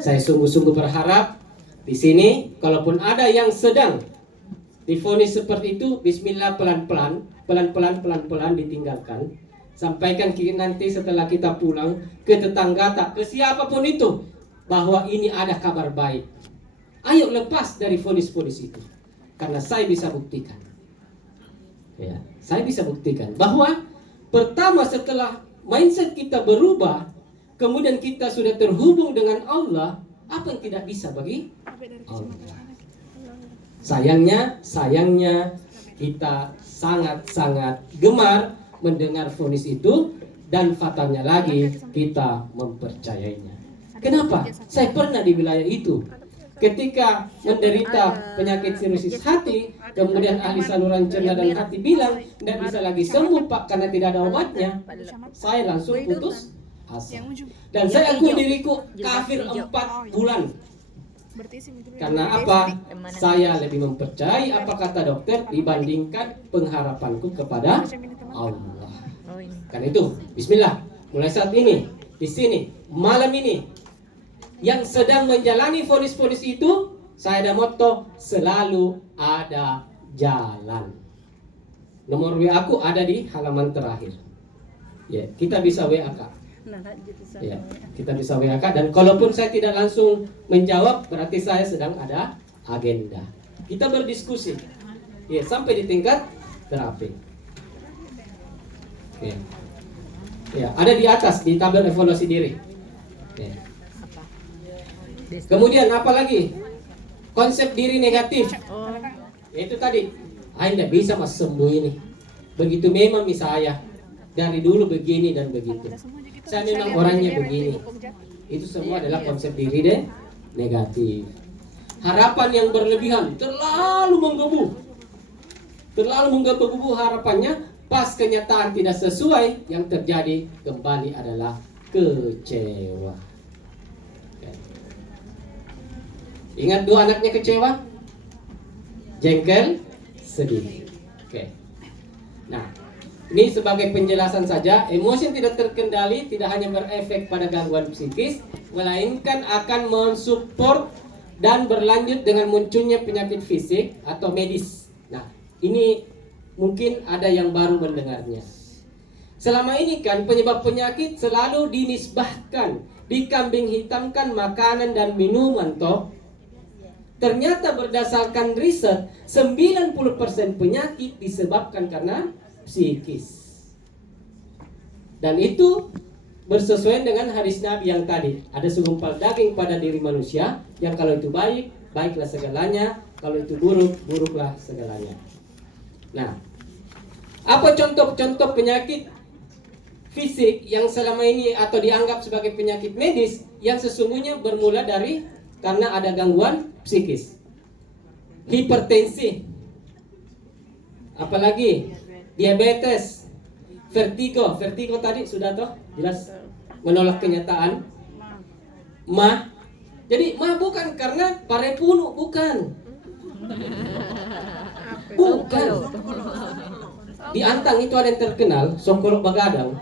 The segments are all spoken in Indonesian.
Saya sungguh-sungguh berharap di sini, kalaupun ada yang sedang divonis seperti itu, bismillah, pelan-pelan ditinggalkan. Sampaikan nanti setelah kita pulang ke tetangga, ke siapapun itu, bahwa ini ada kabar baik. Ayo lepas dari vonis-vonis itu, karena saya bisa buktikan. Ya, saya bisa buktikan bahwa pertama setelah mindset kita berubah, kemudian kita sudah terhubung dengan Allah, apa yang tidak bisa bagi Allah? Sayangnya kita sangat-sangat gemar mendengar vonis itu, dan fatalnya lagi kita mempercayainya. Kenapa? Saya pernah di wilayah itu. Ketika menderita penyakit sinusitis hati, kemudian ahli saluran cerna dan hati bilang tidak bisa lagi sembuh Pak karena tidak ada obatnya. Saya langsung putus asa. Dan saya akui diriku kafir 4 bulan. Karena apa? Saya lebih mempercayai apa kata dokter dibandingkan pengharapanku kepada Allah. Karena itu, bismillah, mulai saat ini, di sini, malam ini, yang sedang menjalani vonis-vonis itu, saya ada motto, selalu ada jalan. Nomor WA aku ada di halaman terakhir. Ya, kita bisa WA Kak. Ya, kita bisa WA Kak, dan kalaupun saya tidak langsung menjawab, berarti saya sedang ada agenda. Kita berdiskusi. Ya, sampai di tingkat terapi. Ya. Ya, ada di atas di tabel evaluasi diri. Ya. Kemudian apa lagi? Konsep diri negatif. Itu tadi, tidak bisa mas sembuh ini. Begitu memang saya dari dulu begini dan begitu. Saya memang orangnya begini. Itu semua adalah konsep diri deh negatif. Harapan yang berlebihan terlalu menggebu-gebu harapannya, pas kenyataan tidak sesuai, yang terjadi kembali adalah kecewa. Ingat 2 anaknya kecewa? Jengkel, sedih. Oke. Nah, ini sebagai penjelasan saja, emosi yang tidak terkendali tidak hanya berefek pada gangguan psikis, melainkan akan mensupport dan berlanjut dengan munculnya penyakit fisik atau medis. Nah, ini mungkin ada yang baru mendengarnya. Selama ini kan penyebab penyakit selalu dinisbahkan, dikambing hitamkan makanan dan minuman toh. Ternyata berdasarkan riset, 90% penyakit disebabkan karena psikis. Dan itu bersesuaian dengan hadis Nabi yang tadi. Ada segumpal daging pada diri manusia, yang kalau itu baik, baiklah segalanya. Kalau itu buruk, buruklah segalanya. Nah, apa contoh-contoh penyakit fisik yang selama ini atau dianggap sebagai penyakit medis, yang sesungguhnya bermula dari karena ada gangguan psikis? Hipertensi, apalagi diabetes, vertigo tadi sudah toh jelas menolak kenyataan. Mah, jadi mah bukan karena parepunu, bukan. Di Antang itu ada yang terkenal Songkolok Bagadang.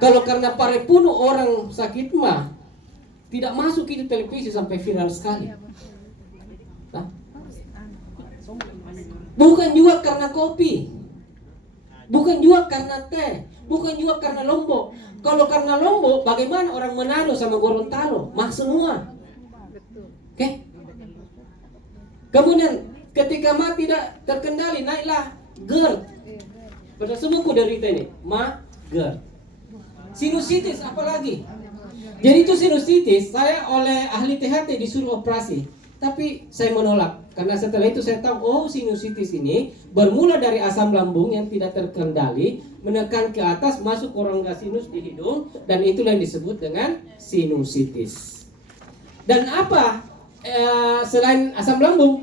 Kalau karena parepunu orang sakit mah tidak masuk itu televisi sampai viral sekali. Nah, bukan juga karena kopi, bukan juga karena teh, bukan juga karena Lombok. Kalau karena Lombok, bagaimana orang Manado sama Gorontalo? Mah semua. Oke? Kemudian ketika mah tidak terkendali, naiklah GERD. Pada semuku derita ini, mah GERD. Sinusitis apalagi? Jadi itu sinusitis, saya oleh ahli THT disuruh operasi, tapi saya menolak karena setelah itu saya tahu, oh sinusitis ini bermula dari asam lambung yang tidak terkendali, menekan ke atas, masuk rongga sinus di hidung, dan itulah yang disebut dengan sinusitis. Dan apa selain asam lambung?